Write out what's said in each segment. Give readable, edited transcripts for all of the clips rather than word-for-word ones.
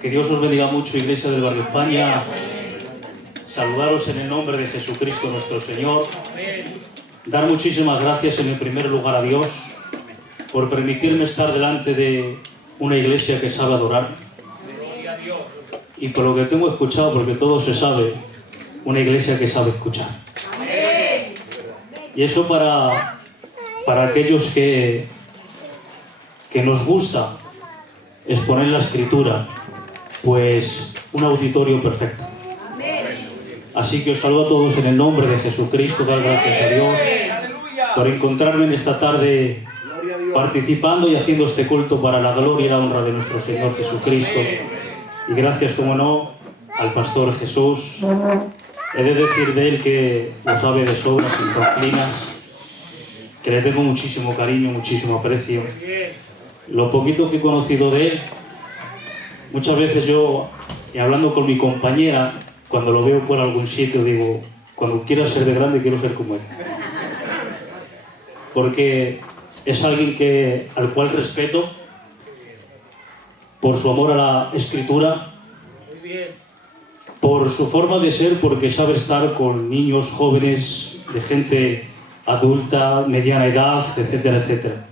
Que Dios os bendiga mucho, Iglesia del Barrio España. Saludaros en el nombre de Jesucristo nuestro Señor. Dar muchísimas gracias en el primer lugar a Dios por permitirme estar delante de una iglesia que sabe adorar. Y por lo que tengo escuchado, porque todo se sabe, una iglesia que sabe escuchar. Y eso para aquellos que nos gusta exponer la Escritura, pues un auditorio perfecto. Así que os saludo a todos en el nombre de Jesucristo, dar gracias a Dios por encontrarme en esta tarde participando y haciendo este culto para la gloria y la honra de nuestro Señor Jesucristo. Y gracias, como no, al Pastor Jesús. He de decir de él que lo sabe de sobra, sin doctrinas, que le tengo muchísimo cariño, muchísimo aprecio. Lo poquito que he conocido de él, muchas veces yo, hablando con mi compañera, cuando lo veo por algún sitio, digo, cuando quiera ser de grande, quiero ser como él. Porque es alguien al cual respeto por su amor a la Escritura, por su forma de ser, porque sabe estar con niños, jóvenes, de gente adulta, mediana edad, etcétera, etcétera.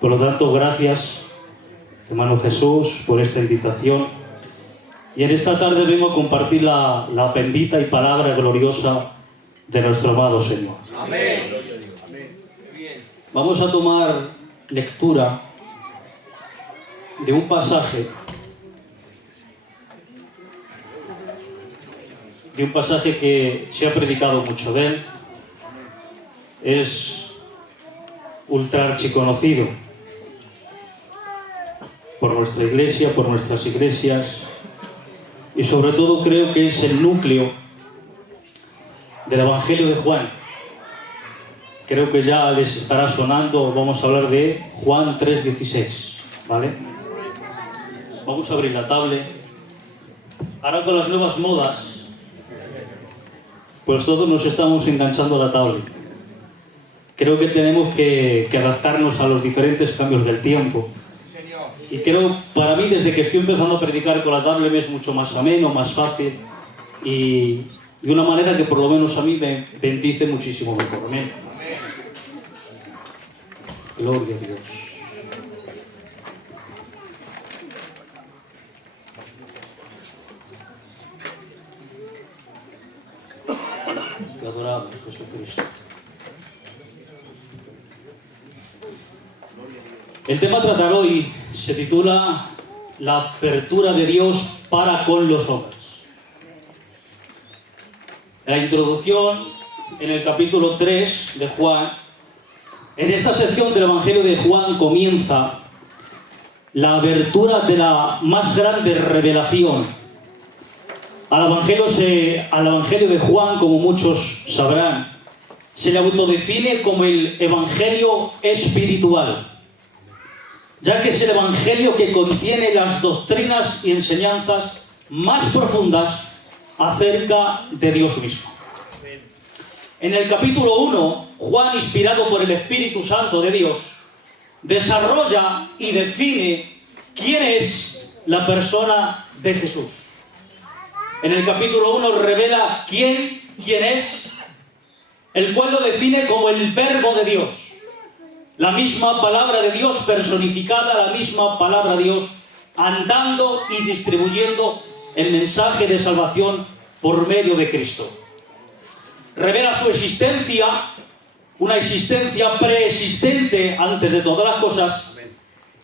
Por lo tanto, gracias, hermano Jesús, por esta invitación. Y en esta tarde vengo a compartir la bendita y palabra gloriosa de nuestro amado Señor. Amén. Vamos a tomar lectura de un pasaje que se ha predicado mucho de él. Es ultra archiconocido por nuestra iglesia, por nuestras iglesias, y sobre todo creo que es el núcleo del Evangelio de Juan. Creo que ya les estará sonando. Vamos a hablar de Juan 3:16, ¿vale? Vamos a abrir la tablet. Ahora con las nuevas modas, pues todos nos estamos enganchando a la tablet. Creo que tenemos que adaptarnos a los diferentes cambios del tiempo. Y creo, para mí, desde que estoy empezando a predicar con la tablet, es mucho más ameno, más fácil y de una manera que por lo menos a mí me bendice muchísimo mejor. Amén. Gloria a Dios. Te adoramos, Jesucristo. El tema a tratar hoy se titula La apertura de Dios para con los hombres. La introducción en el capítulo 3 de Juan. En esta sección del Evangelio de Juan comienza la abertura de la más grande revelación. Al Evangelio de Juan, como muchos sabrán, se le autodefine como el Evangelio espiritual, ya que es el Evangelio que contiene las doctrinas y enseñanzas más profundas acerca de Dios mismo. En el capítulo 1, Juan, inspirado por el Espíritu Santo de Dios, desarrolla y define quién es la persona de Jesús. En el capítulo 1 revela quién es, el cual lo define como el Verbo de Dios. La misma palabra de Dios personificada, la misma palabra de Dios andando y distribuyendo el mensaje de salvación por medio de Cristo. Revela su existencia, una existencia preexistente antes de todas las cosas,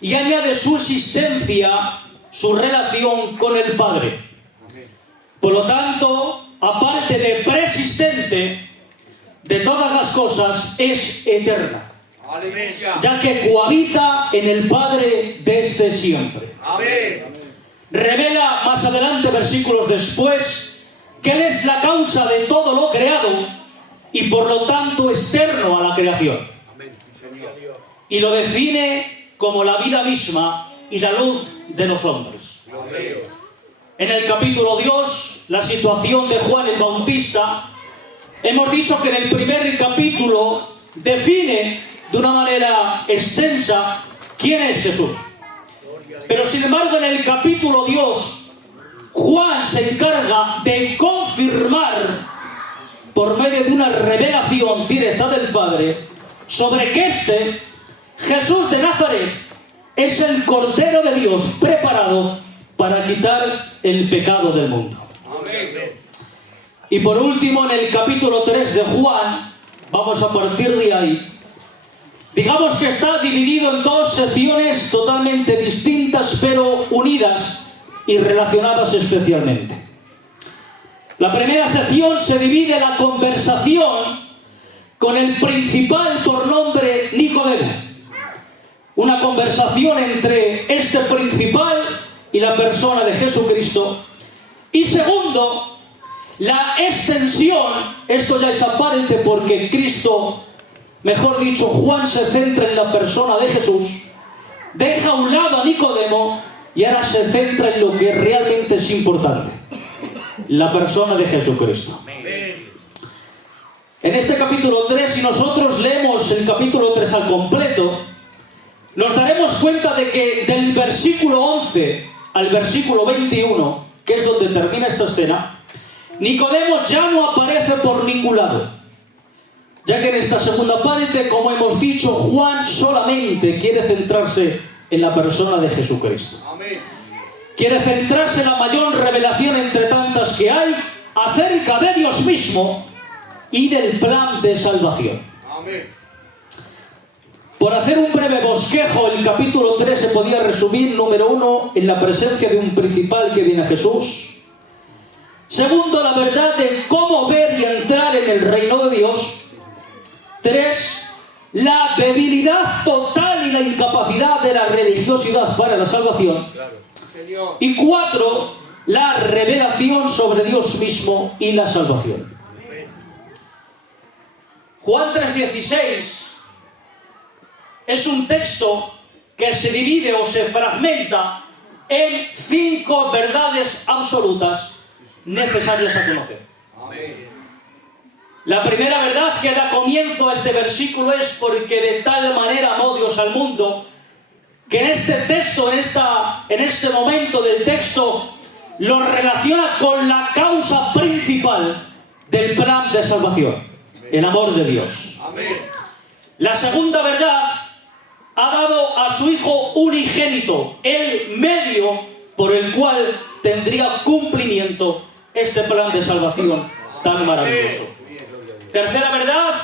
y añade su existencia, su relación con el Padre. Por lo tanto, aparte de preexistente de todas las cosas, es eterna. Aleluya. Ya que cohabita en el Padre desde siempre. Amén. Revela más adelante, versículos después, que Él es la causa de todo lo creado y por lo tanto externo a la creación. Amén. Y lo define como la vida misma y la luz de los hombres. Amén. En el capítulo 2, la situación de Juan el Bautista, hemos dicho que en el primer capítulo define de una manera extensa quién es Jesús. Pero sin embargo en el capítulo 2 Juan se encarga de confirmar por medio de una revelación directa del Padre sobre que Jesús de Nazaret, es el Cordero de Dios preparado para quitar el pecado del mundo. Amén. Y por último, en el capítulo 3 de Juan, vamos a partir de ahí. Digamos que está dividido en dos secciones totalmente distintas, pero unidas y relacionadas especialmente. La primera sección se divide en la conversación con el principal por nombre Nicodemo. Una conversación entre este principal y la persona de Jesucristo. Y segundo, la extensión, esto ya es aparte porque Cristo, mejor dicho, Juan se centra en la persona de Jesús, deja a un lado a Nicodemo y ahora se centra en lo que realmente es importante, la persona de Jesucristo. En este capítulo 3, si nosotros leemos el capítulo 3 al completo, nos daremos cuenta de que del versículo 11 al versículo 21, que es donde termina esta escena, Nicodemo ya no aparece por ningún lado. Ya que en esta segunda parte, como hemos dicho, Juan solamente quiere centrarse en la persona de Jesucristo. Amén. Quiere centrarse en la mayor revelación entre tantas que hay acerca de Dios mismo y del plan de salvación. Amén. Por hacer un breve bosquejo, el capítulo 3 se podía resumir, número 1, en la presencia de un principal que viene a Jesús. Segundo, la verdad de cómo ver y entrar en el reino de Dios. 3, la debilidad total y la incapacidad de la religiosidad para la salvación. Señor. Y 4, la revelación sobre Dios mismo y la salvación. Juan 3:16 es un texto que se divide o se fragmenta en 5 verdades absolutas necesarias a conocer. Amén. La primera verdad que da comienzo a este versículo es porque de tal manera amó Dios al mundo, que en este texto, en este momento del texto, lo relaciona con la causa principal del plan de salvación, el amor de Dios. Amén. La segunda verdad, ha dado a su Hijo unigénito, el medio por el cual tendría cumplimiento este plan de salvación tan maravilloso. Tercera verdad,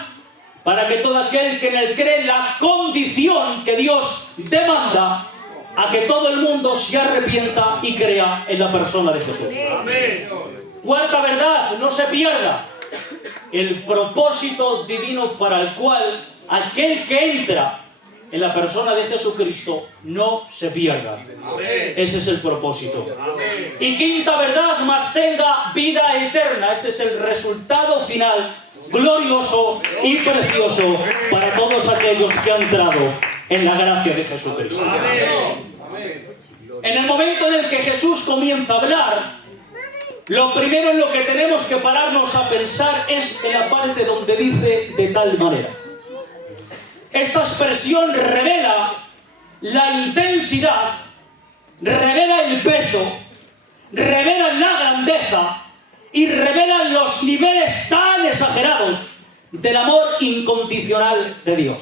para que todo aquel que en él cree, la condición que Dios demanda a que todo el mundo se arrepienta y crea en la persona de Jesús. Amén. Cuarta verdad, no se pierda el propósito divino para el cual aquel que entra en la persona de Jesucristo no se pierda. Amén. Ese es el propósito. Amén. Y quinta verdad, más tenga vida eterna. Este es el resultado final, glorioso y precioso para todos aquellos que han entrado en la gracia de Jesucristo. Amén. En el momento en el que Jesús comienza a hablar, lo primero en lo que tenemos que pararnos a pensar es en la parte donde dice de tal manera. Esta expresión revela la intensidad, revela el peso, revela la grandeza y revela los niveles tan exagerados del amor incondicional de Dios.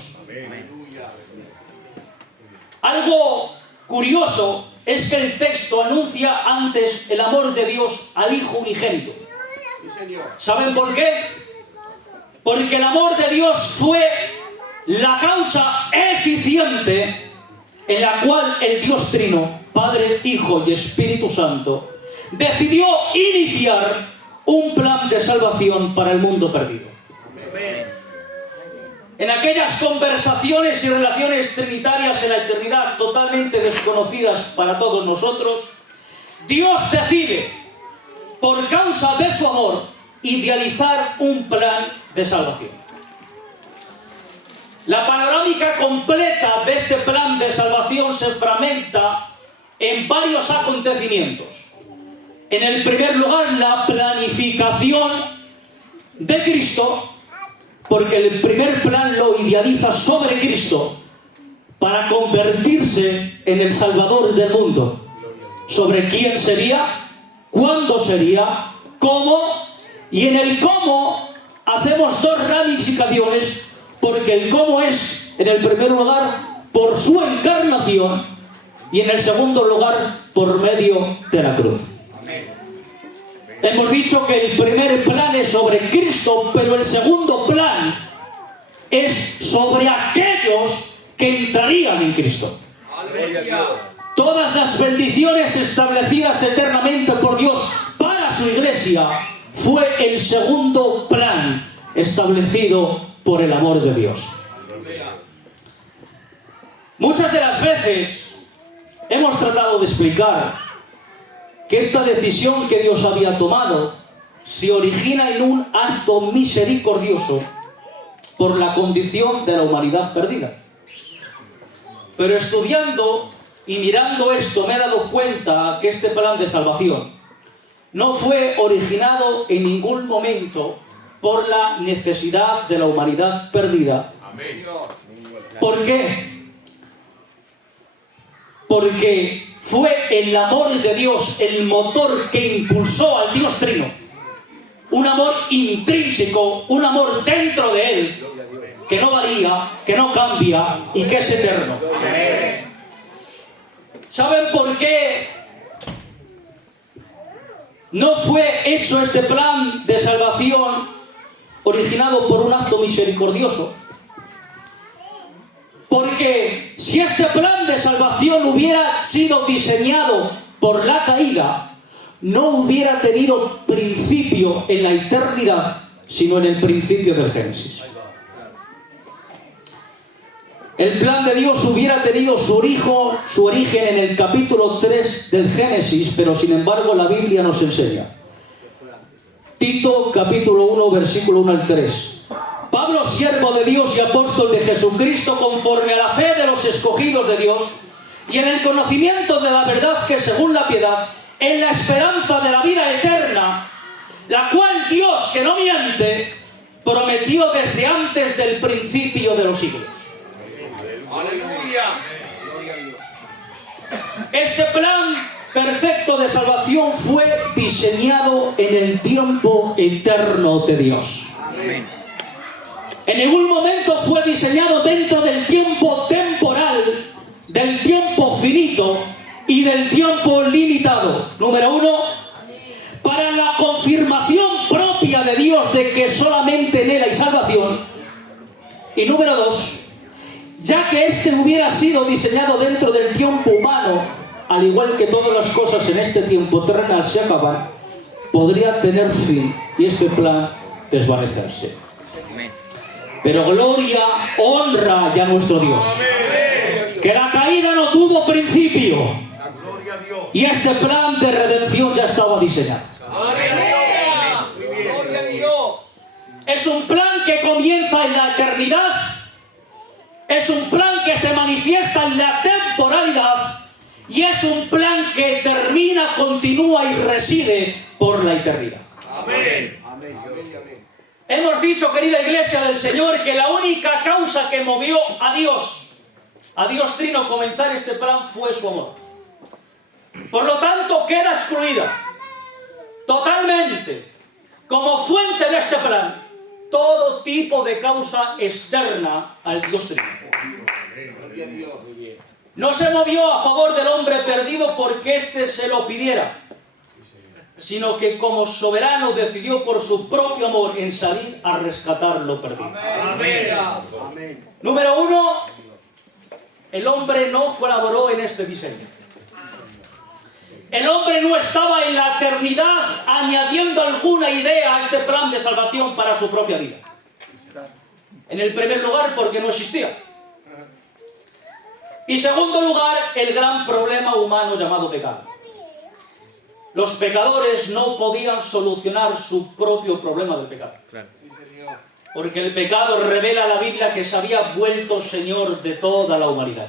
Algo curioso es que el texto anuncia antes el amor de Dios al Hijo unigénito. Sí, Señor. ¿Saben por qué? Porque el amor de Dios fue la causa eficiente en la cual el Dios Trino, Padre, Hijo y Espíritu Santo, decidió iniciar un plan de salvación para el mundo perdido. Amén. En aquellas conversaciones y relaciones trinitarias en la eternidad totalmente desconocidas para todos nosotros, Dios decide, por causa de su amor, idealizar un plan de salvación. La panorámica completa de este plan de salvación se fragmenta en varios acontecimientos. En el primer lugar, la planificación de Cristo, porque el primer plan lo idealiza sobre Cristo para convertirse en el Salvador del mundo. ¿Sobre quién sería? ¿Cuándo sería? ¿Cómo? Y en el cómo hacemos dos ramificaciones, porque el cómo es, en el primer lugar, por su encarnación, y en el segundo lugar, por medio de la cruz. Hemos dicho que el primer plan es sobre Cristo, pero el segundo plan es sobre aquellos que entrarían en Cristo. Todas las bendiciones establecidas eternamente por Dios para su iglesia fue el segundo plan establecido por el amor de Dios. Muchas de las veces hemos tratado de explicar que esta decisión que Dios había tomado se origina en un acto misericordioso por la condición de la humanidad perdida. Pero estudiando y mirando esto me he dado cuenta que este plan de salvación no fue originado en ningún momento por la necesidad de la humanidad perdida. ¿Por qué? Porque fue el amor de Dios el motor que impulsó al Dios Trino. Un amor intrínseco, un amor dentro de Él, que no varía, que no cambia y que es eterno. ¿Saben por qué no fue hecho este plan de salvación originado por un acto misericordioso? Porque si este plan de salvación hubiera sido diseñado por la caída, no hubiera tenido principio en la eternidad, sino en el principio del Génesis. El plan de Dios hubiera tenido su origen en el capítulo 3 del Génesis, pero sin embargo la Biblia nos enseña. Tito capítulo 1, versículo 1 al 3. Pablo, siervo de Dios y apóstol de Jesucristo, conforme a la fe de los escogidos de Dios, y en el conocimiento de la verdad que según la piedad, en la esperanza de la vida eterna, la cual Dios, que no miente, prometió desde antes del principio de los siglos. Aleluya. Este plan perfecto de salvación fue diseñado en el tiempo eterno de Dios. Amén. En ningún momento fue diseñado dentro del tiempo temporal, del tiempo finito y del tiempo limitado. Número 1, para la confirmación propia de Dios de que solamente en Él hay salvación. Y número 2, ya que este hubiera sido diseñado dentro del tiempo humano, al igual que todas las cosas en este tiempo terrenal se acaban, podría tener fin y este plan desvanecerse. Pero gloria, honra ya a nuestro Dios. Que la caída no tuvo principio. Y este plan de redención ya estaba diseñado. Gloria a Dios. Es un plan que comienza en la eternidad. Es un plan que se manifiesta en la temporalidad. Y es un plan que termina, continúa y reside por la eternidad. Amén. Hemos dicho, querida iglesia del Señor, que la única causa que movió a Dios Trino, comenzar este plan fue su amor. Por lo tanto, queda excluida totalmente, como fuente de este plan, todo tipo de causa externa al Dios Trino. No se movió a favor del hombre perdido porque éste se lo pidiera, sino que como soberano decidió por su propio amor en salir a rescatar lo perdido. Amén. Número 1, el hombre no colaboró en este diseño. El hombre no estaba en la eternidad añadiendo alguna idea a este plan de salvación para su propia vida. En el primer lugar, porque no existía. Y segundo lugar, el gran problema humano llamado pecado. Los pecadores no podían solucionar su propio problema del pecado. Porque el pecado revela a la Biblia que se había vuelto Señor de toda la humanidad.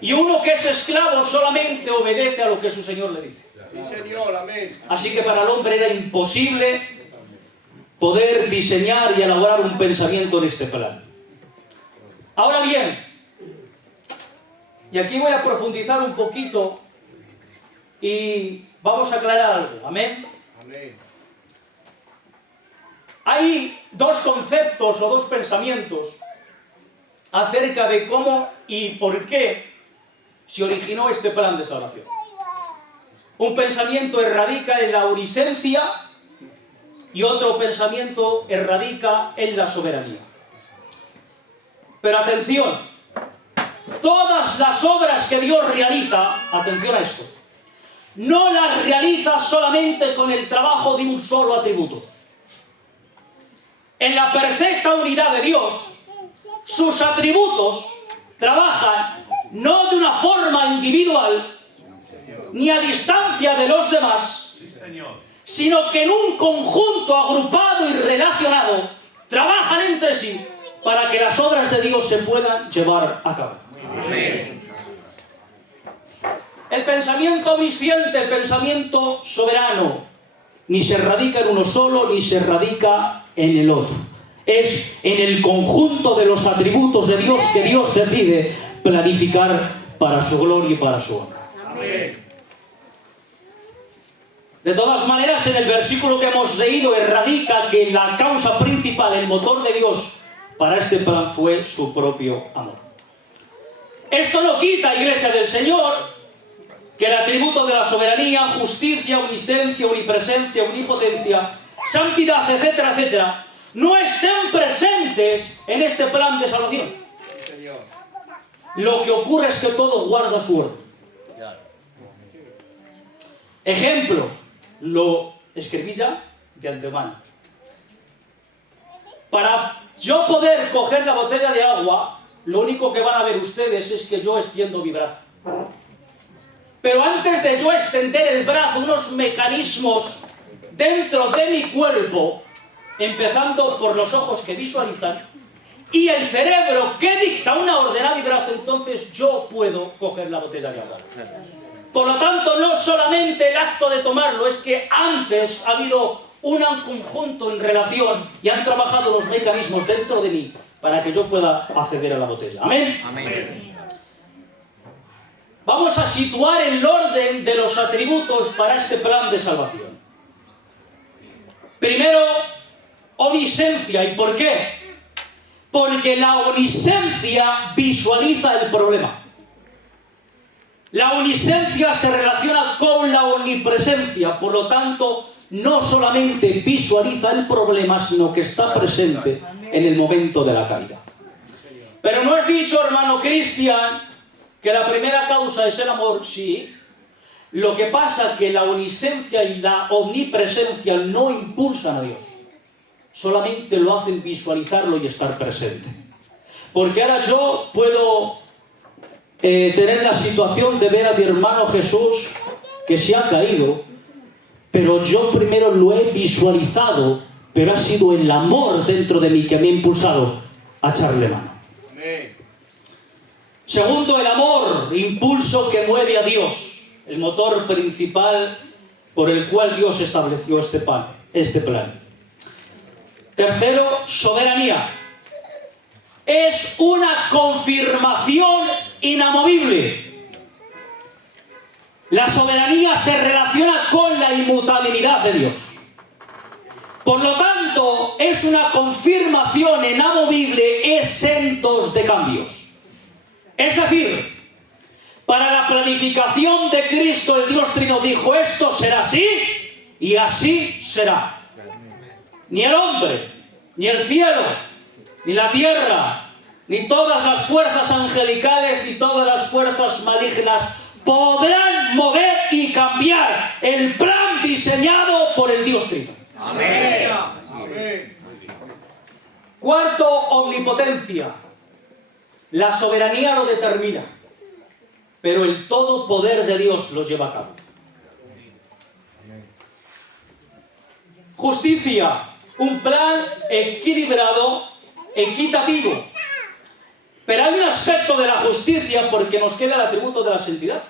Y uno que es esclavo solamente obedece a lo que su Señor le dice. Sí, Señor, amén. Así que para el hombre era imposible poder diseñar y elaborar un pensamiento en este plan. Ahora bien, y aquí voy a profundizar un poquito Y vamos a aclarar algo, amén. Amén. Hay dos conceptos o dos pensamientos acerca de cómo y por qué se originó este plan de salvación. Un pensamiento radica en la omnisencia y otro pensamiento radica en la soberanía. Pero atención, todas las obras que Dios realiza, atención a esto, no las realiza solamente con el trabajo de un solo atributo. En la perfecta unidad de Dios, sus atributos trabajan no de una forma individual ni a distancia de los demás, sino que en un conjunto agrupado y relacionado trabajan entre sí para que las obras de Dios se puedan llevar a cabo. Amén. El pensamiento omnisciente, el pensamiento soberano, ni se radica en uno solo, ni se radica en el otro. Es en el conjunto de los atributos de Dios que Dios decide planificar para su gloria y para su honra. Amén. De todas maneras, en el versículo que hemos leído radica que la causa principal, el motor de Dios para este plan fue su propio amor. Esto no quita, Iglesia del Señor, que el atributo de la soberanía, justicia, omnisciencia, omnipresencia, omnipotencia, santidad, etcétera, etcétera, no estén presentes en este plan de salvación. Señor. Lo que ocurre es que todo guarda su orden. Ejemplo, lo escribí ya de antemano. Para yo poder coger la botella de agua, lo único que van a ver ustedes es que yo extiendo mi brazo. Pero antes de yo extender el brazo, unos mecanismos dentro de mi cuerpo, empezando por los ojos que visualizan, y el cerebro que dicta una orden a mi brazo, entonces yo puedo coger la botella de agua. Por lo tanto, no solamente el acto de tomarlo, es que antes ha habido un conjunto en relación y han trabajado los mecanismos dentro de mí para que yo pueda acceder a la botella. ¿Amén? Amén. Vamos a situar el orden de los atributos para este plan de salvación. Primero, omnisciencia. ¿Y por qué? Porque la omnisciencia visualiza el problema. La omnisciencia se relaciona con la omnipresencia, por lo tanto, no solamente visualiza el problema, sino que está presente en el momento de la caída. Pero no es dicho, hermano Cristian, que la primera causa es el amor, sí. Lo que pasa es que la omnisciencia y la omnipresencia no impulsan a Dios. Solamente lo hacen visualizarlo y estar presente. Porque ahora yo puedo tener la situación de ver a mi hermano Jesús que se ha caído, pero yo primero lo he visualizado, pero ha sido el amor dentro de mí que me ha impulsado a echarle mano. Amén. Segundo, el amor, impulso que mueve a Dios, el motor principal por el cual Dios estableció este plan. Tercero, soberanía. Es una confirmación inamovible. La soberanía se relaciona con la inmutabilidad de Dios. Por lo tanto, es una confirmación inamovible, exentos de cambios. Es decir, para la planificación de Cristo, el Dios Trino dijo: esto será así y así será. Ni el hombre, ni el cielo, ni la tierra, ni todas las fuerzas angelicales, ni todas las fuerzas malignas podrán mover y cambiar el plan diseñado por el Dios Trino. Amén. Amén. Cuarto, omnipotencia. La soberanía lo determina, pero el todo poder de Dios lo lleva a cabo. Justicia. Un plan equilibrado, equitativo. Pero hay un aspecto de la justicia porque nos queda el atributo de la santidad.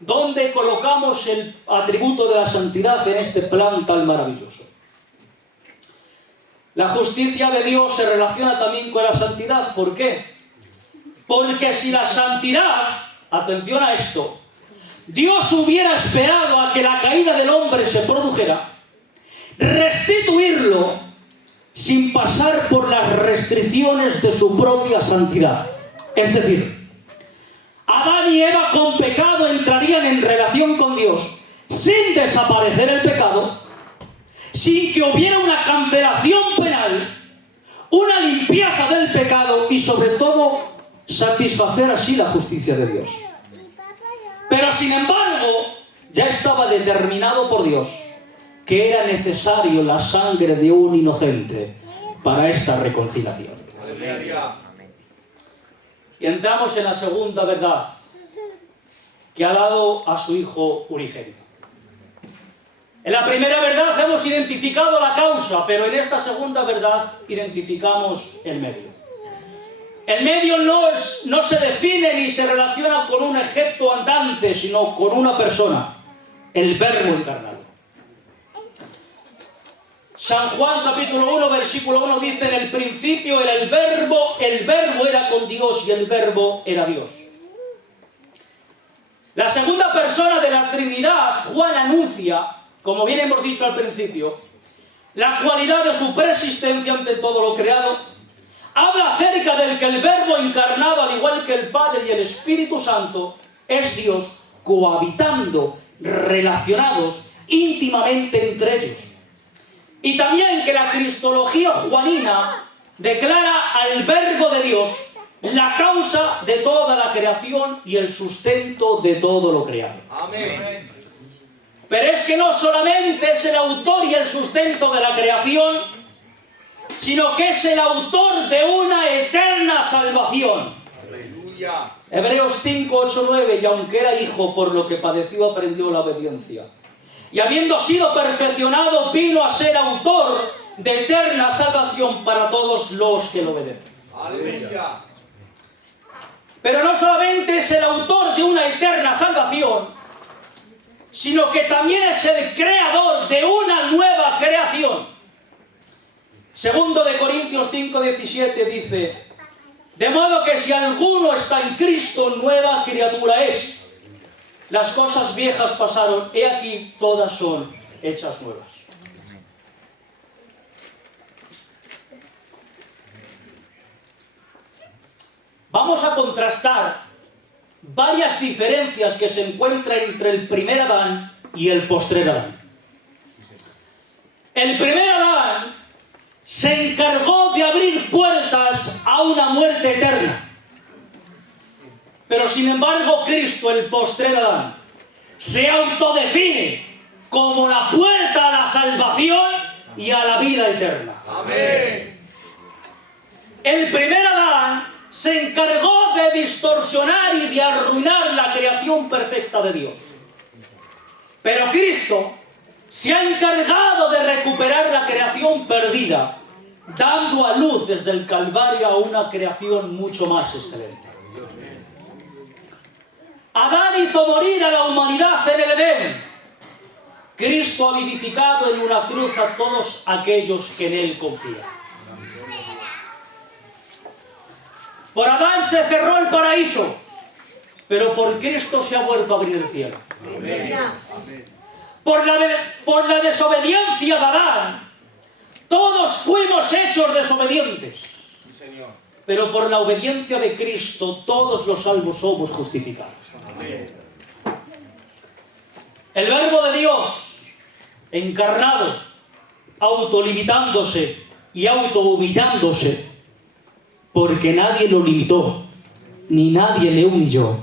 ¿Dónde colocamos el atributo de la santidad en este plan tan maravilloso? La justicia de Dios se relaciona también con la santidad. ¿Por qué? Porque si la santidad, atención a esto, Dios hubiera esperado a que la caída del hombre se produjera, restituirlo sin pasar por las restricciones de su propia santidad. Es decir, Adán y Eva con pecado entrarían en relación con Dios sin desaparecer el pecado, sin que hubiera una cancelación penal, una limpieza del pecado y sobre todo satisfacer así la justicia de Dios. Pero sin embargo, ya estaba determinado por Dios que era necesario la sangre de un inocente para esta reconciliación. Aleluya. Y entramos en la segunda verdad que ha dado a su Hijo unigénito. En la primera verdad hemos identificado la causa, pero en esta segunda verdad identificamos el medio. El medio no se define ni se relaciona con un objeto andante, sino con una persona, el Verbo encarnado. San Juan capítulo 1, versículo 1 dice: en el principio era el Verbo era con Dios y el Verbo era Dios. La segunda persona de la Trinidad, Juan anuncia, como bien hemos dicho al principio, la cualidad de su preexistencia ante todo lo creado. Habla acerca del que el Verbo encarnado, al igual que el Padre y el Espíritu Santo, es Dios cohabitando, relacionados íntimamente entre ellos. Y también que la cristología juanina declara al Verbo de Dios la causa de toda la creación y el sustento de todo lo creado. Amén. Pero es que no solamente es el autor y el sustento de la creación, sino que es el autor de una eterna salvación. Aleluya. Hebreos 5, 8, 9, y aunque era hijo, por lo que padeció aprendió la obediencia. Y habiendo sido perfeccionado, vino a ser autor de eterna salvación para todos los que lo obedecen. Aleluya. Pero no solamente es el autor de una eterna salvación, sino que también es el creador de una nueva creación. Segundo de Corintios 5, 17 dice: de modo que si alguno está en Cristo, nueva criatura es. Las cosas viejas pasaron, he aquí todas son hechas nuevas. Vamos a contrastar varias diferencias que se encuentran entre el primer Adán y el postrer Adán. El primer Adán se encargó de abrir puertas a una muerte eterna. Pero sin embargo, Cristo, el postrer Adán, se autodefine como la puerta a la salvación y a la vida eterna. Amén. El primer Adán se encargó de distorsionar y de arruinar la creación perfecta de Dios. Pero Cristo se ha encargado de recuperar la creación perdida, dando a luz desde el Calvario a una creación mucho más excelente. Adán hizo morir a la humanidad en el Edén. Cristo ha vivificado en una cruz a todos aquellos que en Él confían. Por Adán se cerró el paraíso, pero por Cristo se ha vuelto a abrir el cielo. Por la desobediencia de Adán, todos fuimos hechos desobedientes. Sí, Señor. Pero por la obediencia de Cristo, todos los salvos somos justificados. Amén. El Verbo de Dios, encarnado, autolimitándose y autohumillándose, porque nadie lo limitó, ni nadie le humilló.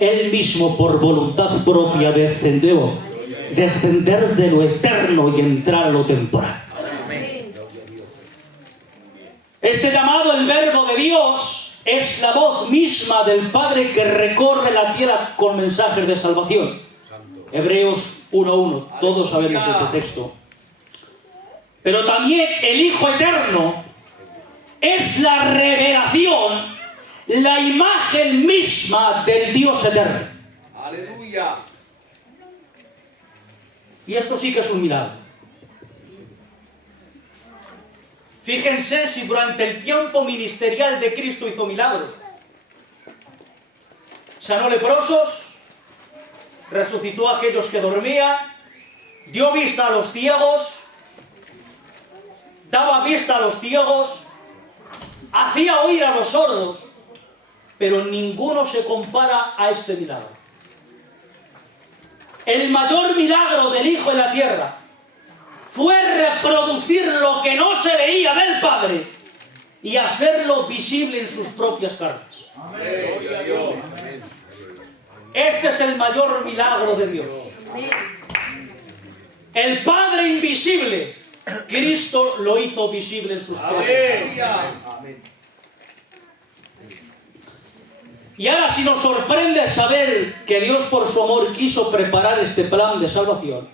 Él mismo, por voluntad propia, descendió, descender de lo eterno y entrar a lo temporal. Este llamado, el Verbo de Dios, es la voz misma del Padre que recorre la tierra con mensajes de salvación. Hebreos 1:1, todos sabemos este texto. Pero también el Hijo Eterno es la revelación, la imagen misma del Dios Eterno. Aleluya. Y esto sí que es un milagro. Fíjense si durante el tiempo ministerial de Cristo hizo milagros. Sanó leprosos, resucitó a aquellos que dormían, dio vista a los ciegos, daba vista a los ciegos, hacía oír a los sordos, pero ninguno se compara a este milagro. El mayor milagro del Hijo en la tierra fue reproducir lo que no se veía del Padre y hacerlo visible en sus propias carnes. Este es el mayor milagro de Dios. El Padre invisible, Cristo lo hizo visible en sus propias carnes. Y ahora, si nos sorprende saber que Dios por su amor quiso preparar este plan de salvación,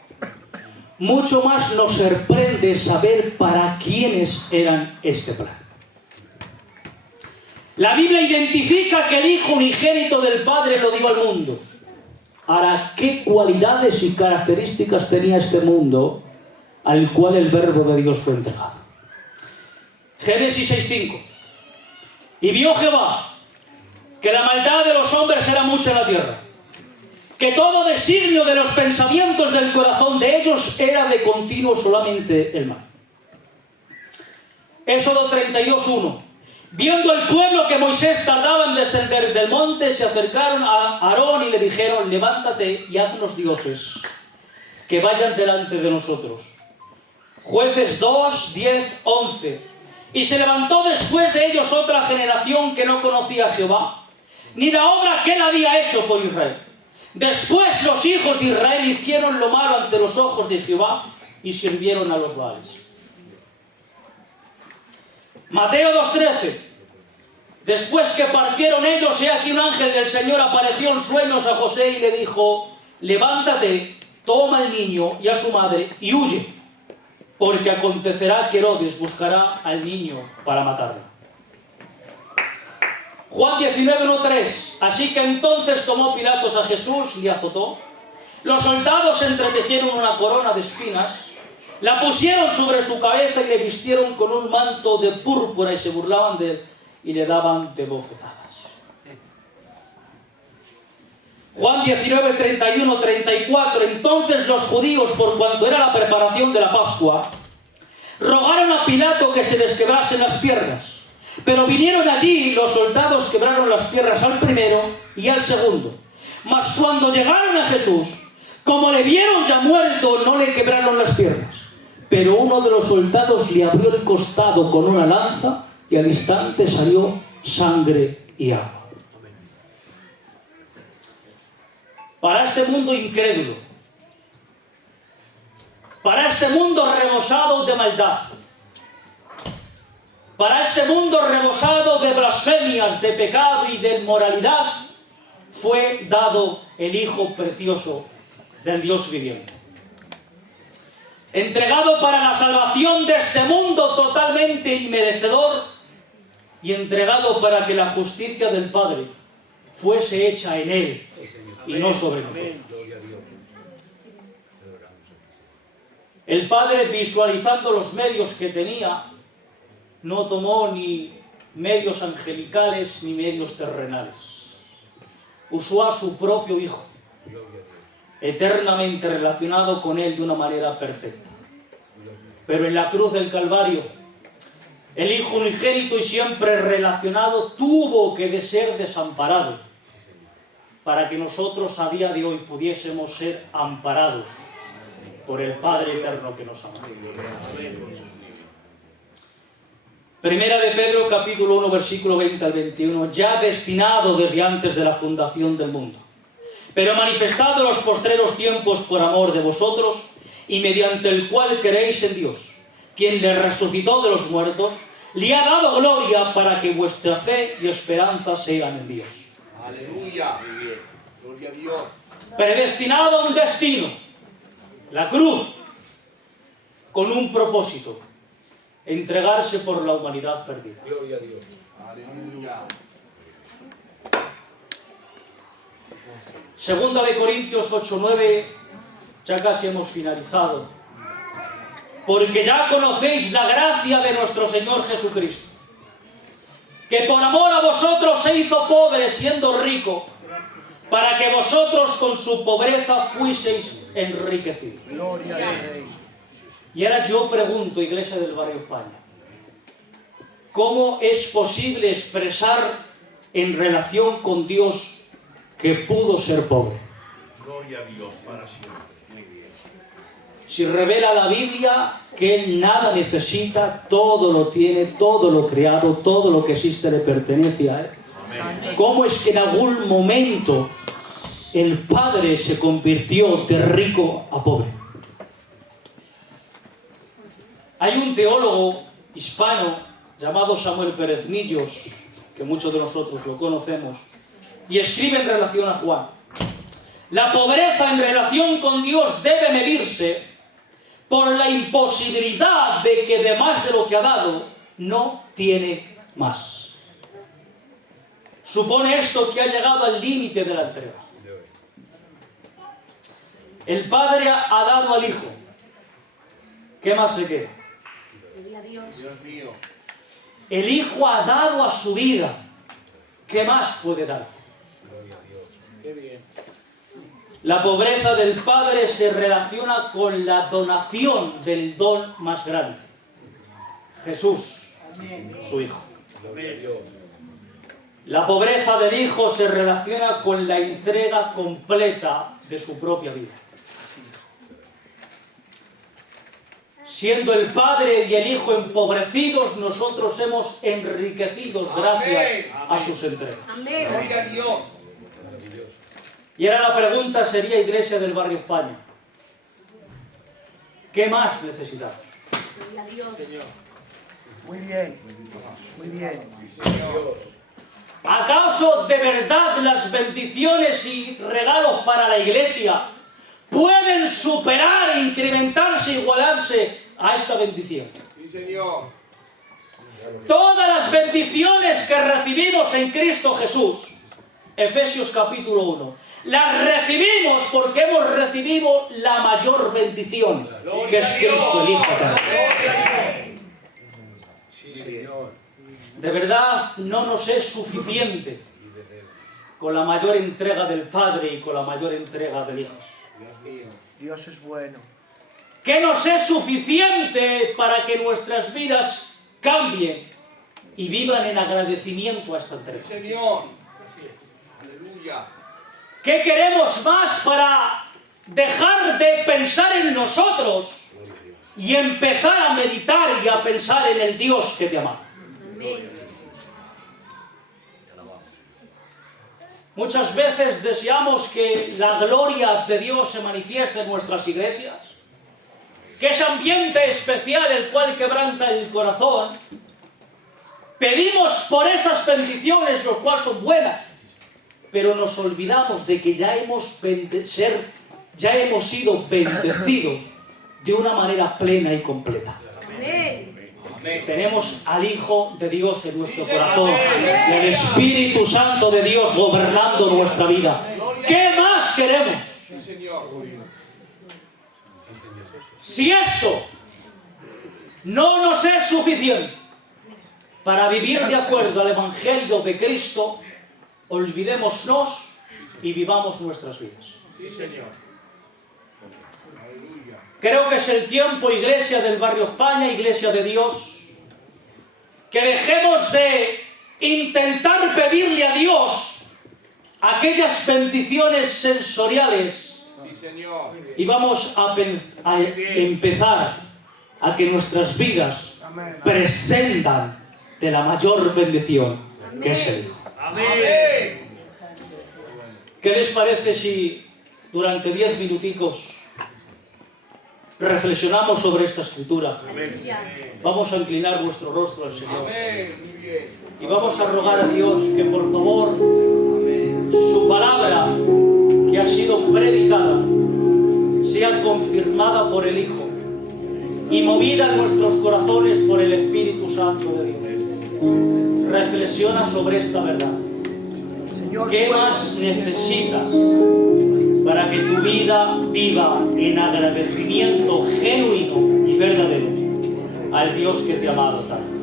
mucho más nos sorprende saber para quiénes eran este plan. La Biblia identifica que el Hijo unigénito del Padre lo dio al mundo. Ahora, ¿qué cualidades y características tenía este mundo al cual el Verbo de Dios fue entregado? Génesis 6:5. Y vio Jehová que la maldad de los hombres era mucha en la tierra, que todo designio de los pensamientos del corazón de ellos era de continuo solamente el mal. Éxodo 32:1. Viendo el pueblo que Moisés tardaba en descender del monte, se acercaron a Aarón y le dijeron: levántate y haznos dioses que vayan delante de nosotros. Jueces 2:10-11. Y se levantó después de ellos otra generación que no conocía a Jehová, ni la obra que él había hecho por Israel. Después los hijos de Israel hicieron lo malo ante los ojos de Jehová y sirvieron a los Baales. Mateo 2:13. Después que partieron ellos, he aquí un ángel del Señor apareció en sueños a José y le dijo: levántate, toma al niño y a su madre y huye, porque acontecerá que Herodes buscará al niño para matarlo. Juan 19:1-3. Así que entonces tomó Pilatos a Jesús y le azotó. Los soldados entretejieron una corona de espinas, la pusieron sobre su cabeza y le vistieron con un manto de púrpura y se burlaban de él y le daban de bofetadas. Juan 19:31-34. Entonces los judíos, por cuanto era la preparación de la Pascua, rogaron a Pilato que se les quebrasen las piernas. Pero vinieron allí y los soldados quebraron las piernas al primero y al segundo. Mas cuando llegaron a Jesús, como le vieron ya muerto, no le quebraron las piernas. Pero uno de los soldados le abrió el costado con una lanza y al instante salió sangre y agua. Para este mundo incrédulo, para este mundo rebosado de maldad, para este mundo rebosado de blasfemias, de pecado y de inmoralidad, fue dado el Hijo precioso del Dios viviente. Entregado para la salvación de este mundo totalmente inmerecedor y entregado para que la justicia del Padre fuese hecha en Él y no sobre nosotros. El Padre, visualizando los medios que tenía, no tomó ni medios angelicales ni medios terrenales. Usó a su propio Hijo, eternamente relacionado con Él de una manera perfecta. Pero en la cruz del Calvario, el Hijo unigénito y siempre relacionado tuvo que ser desamparado para que nosotros a día de hoy pudiésemos ser amparados por el Padre eterno que nos ama. Primera de Pedro, capítulo 1, versículo 20 al 21. Ya destinado desde antes de la fundación del mundo, pero manifestado en los postreros tiempos por amor de vosotros, y mediante el cual creéis en Dios, quien le resucitó de los muertos, le ha dado gloria para que vuestra fe y esperanza sean en Dios. Aleluya. Gloria a Dios. Predestinado a un destino, la cruz, con un propósito: entregarse por la humanidad perdida. Gloria a Dios. Aleluya. Segunda de Corintios 8:9, ya casi hemos finalizado. Porque ya conocéis la gracia de nuestro Señor Jesucristo, que por amor a vosotros se hizo pobre siendo rico, para que vosotros con su pobreza fuiseis enriquecidos. Gloria al Rey. Y ahora yo pregunto, Iglesia del Barrio España, ¿cómo es posible expresar en relación con Dios que pudo ser pobre? Gloria a Dios para siempre. Si revela la Biblia que Él nada necesita, todo lo tiene, todo lo creado, todo lo que existe le pertenece a Él. Amén. ¿Cómo es que en algún momento el Padre se convirtió de rico a pobre? Hay un teólogo hispano llamado Samuel Pérez Millos, que muchos de nosotros lo conocemos, y escribe en relación a Juan: la pobreza en relación con Dios debe medirse por la imposibilidad de que de más de lo que ha dado, no tiene más. Supone esto que ha llegado al límite de la entrega. El Padre ha dado al Hijo. ¿Qué más se queda? Dios mío. El Hijo ha dado a su vida. ¿Qué más puede darte? Qué bien. La pobreza del Padre se relaciona con la donación del don más grande: Jesús, su Hijo. La pobreza del Hijo se relaciona con la entrega completa de su propia vida. Siendo el Padre y el Hijo empobrecidos, nosotros hemos enriquecidos gracias a sus entregas. Gloria a Dios. Y ahora la pregunta sería, Iglesia del Barrio España, ¿qué más necesitamos? Muy bien. Muy bien. ¿Acaso de verdad las bendiciones y regalos para la Iglesia pueden superar, incrementarse, igualarse a esta bendición? Sí, Señor. Todas las bendiciones que recibimos en Cristo Jesús, Efesios capítulo 1, las recibimos porque hemos recibido la mayor bendición, que es Cristo el Hijo eterno. Sí, Señor. De verdad no nos es suficiente con la mayor entrega del Padre y con la mayor entrega del Hijo. Dios mío. Dios es bueno. ¿Qué nos es suficiente para que nuestras vidas cambien y vivan en agradecimiento a esta entrega? Sí, Señor. Aleluya. ¿Qué queremos más para dejar de pensar en nosotros y empezar a meditar y a pensar en el Dios que te ama? Muchas veces deseamos que la gloria de Dios se manifieste en nuestras iglesias, que ese ambiente especial el cual quebranta el corazón. Pedimos por esas bendiciones, las cuales son buenas, pero nos olvidamos de que ya hemos sido bendecidos de una manera plena y completa. Tenemos al Hijo de Dios en nuestro corazón y al Espíritu Santo de Dios gobernando nuestra vida. ¿Qué más queremos? Sí, Señor. Si esto no nos es suficiente para vivir de acuerdo al Evangelio de Cristo, olvidémonos y vivamos nuestras vidas. Sí, Señor. Aleluya. Creo que es el tiempo, Iglesia del Barrio España, Iglesia de Dios, que dejemos de intentar pedirle a Dios aquellas bendiciones sensoriales Sí, Señor. y vamos a empezar a que nuestras vidas Amén. prescindan de la mayor bendición, que es el Hijo. Amén. ¿Qué les parece si durante 10 minuticos reflexionamos sobre esta escritura? Vamos a inclinar vuestro rostro al Señor Amén. Muy bien. y vamos a rogar a Dios que por favor su palabra que ha sido predicada sea confirmada por el Hijo y movida en nuestros corazones por el Espíritu Santo de Dios. Reflexiona sobre esta verdad. Señor, ¿Qué bueno. más necesitas para que tu vida viva en agradecimiento genuino y verdadero al Dios que te ha amado tanto?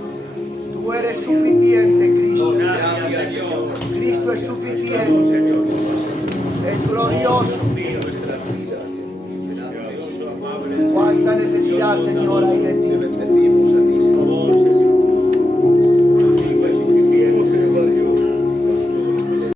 Tú eres suficiente, Cristo. Gracias, Señor. Cristo es suficiente. Es glorioso. Cuánta necesidad, Señor, hay de